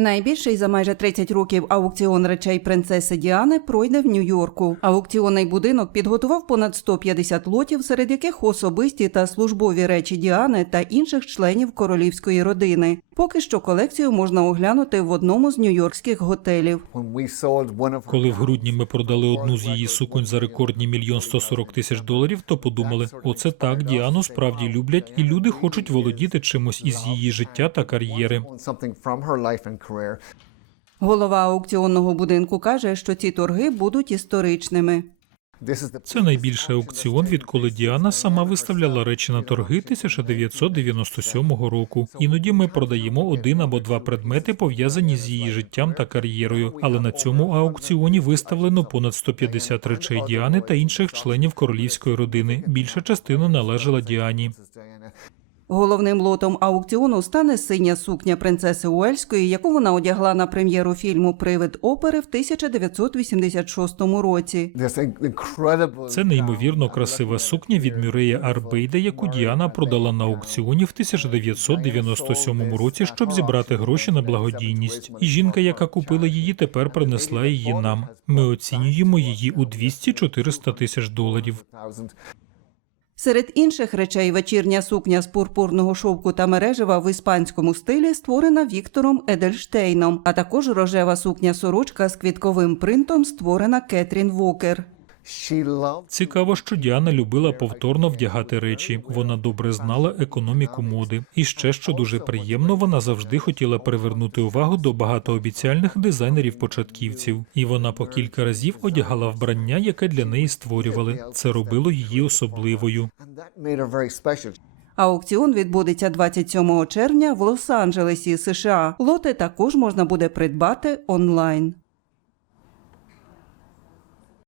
Найбільший за майже 30 років аукціон речей принцеси Діани пройде в Нью-Йорку. Аукціонний будинок підготував понад 150 лотів, серед яких особисті та службові речі Діани та інших членів королівської родини. Поки що колекцію можна оглянути в одному з нью-йоркських готелів. Коли в грудні ми продали одну з її суконь за рекордні мільйон 140 тисяч доларів, то подумали, оце так Діану справді люблять, і люди хочуть володіти чимось із її життя та кар'єри. Голова аукціонного будинку каже, що ці торги будуть історичними. Це найбільший аукціон, відколи Діана сама виставляла речі на торги 1997 року. Іноді ми продаємо один або два предмети, пов'язані з її життям та кар'єрою. Але на цьому аукціоні виставлено понад 150 речей Діани та інших членів королівської родини. Більша частина належала Діані. Головним лотом аукціону стане синя сукня принцеси Уельської, яку вона одягла на прем'єру фільму Привид опери в 1986 році. Це неймовірно красива сукня від Мюрея Арбейда, яку Діана продала на аукціоні в 1997 році, щоб зібрати гроші на благодійність. І жінка, яка купила її, тепер принесла її нам. Ми оцінюємо її у 200-400 тисяч доларів. Серед інших речей вечірня сукня з пурпурного шовку та мережева в іспанському стилі створена Віктором Едельштейном, а також рожева сукня сорочка з квітковим принтом створена Кетрін Вокер. Цікаво, що Діана любила повторно вдягати речі. Вона добре знала економіку моди. І ще що дуже приємно, вона завжди хотіла привернути увагу до багатообіцяльних дизайнерів-початківців. І вона по кілька разів одягала вбрання, яке для неї створювали. Це робило її особливою. Аукціон відбудеться 27 червня в Лос-Анджелесі, США. Лоти також можна буде придбати онлайн.